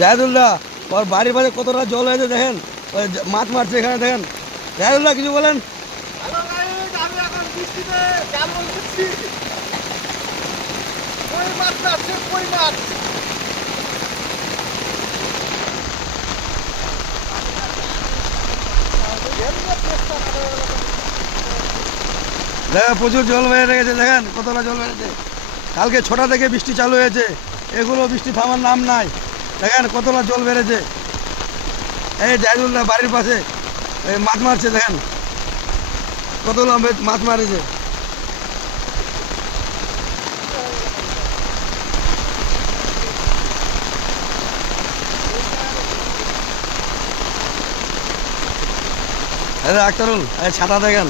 জাহেদুল্লাহ ওর বাড়ির পাশে কতটা জল হয়েছে দেখেন, ওই মাছ মারছে এখানে দেখেন। জাহেদুল্লাহ কিছু বলেন। হ্যালো গাইস, আমি এখন বৃষ্টিতে জাল বলতেছি। কই মাছ আছে, কই মাছ। দেখেন প্রচুর জল বেড়ে গেছে, দেখেন কতটা জল বেড়েছে। কালকে 6টা থেকে বৃষ্টি চালু হয়েছে, এগুলো বৃষ্টি থামার নাম নাই। দেখেন কতটা জল বেড়েছে। এই জাহিদুল্লাহ বাড়ির পাশে এই মাছ মারছে, দেখেন কতগুলো মাছ মারেছে। আরে আক্তারুল, ছাতা দেখেন।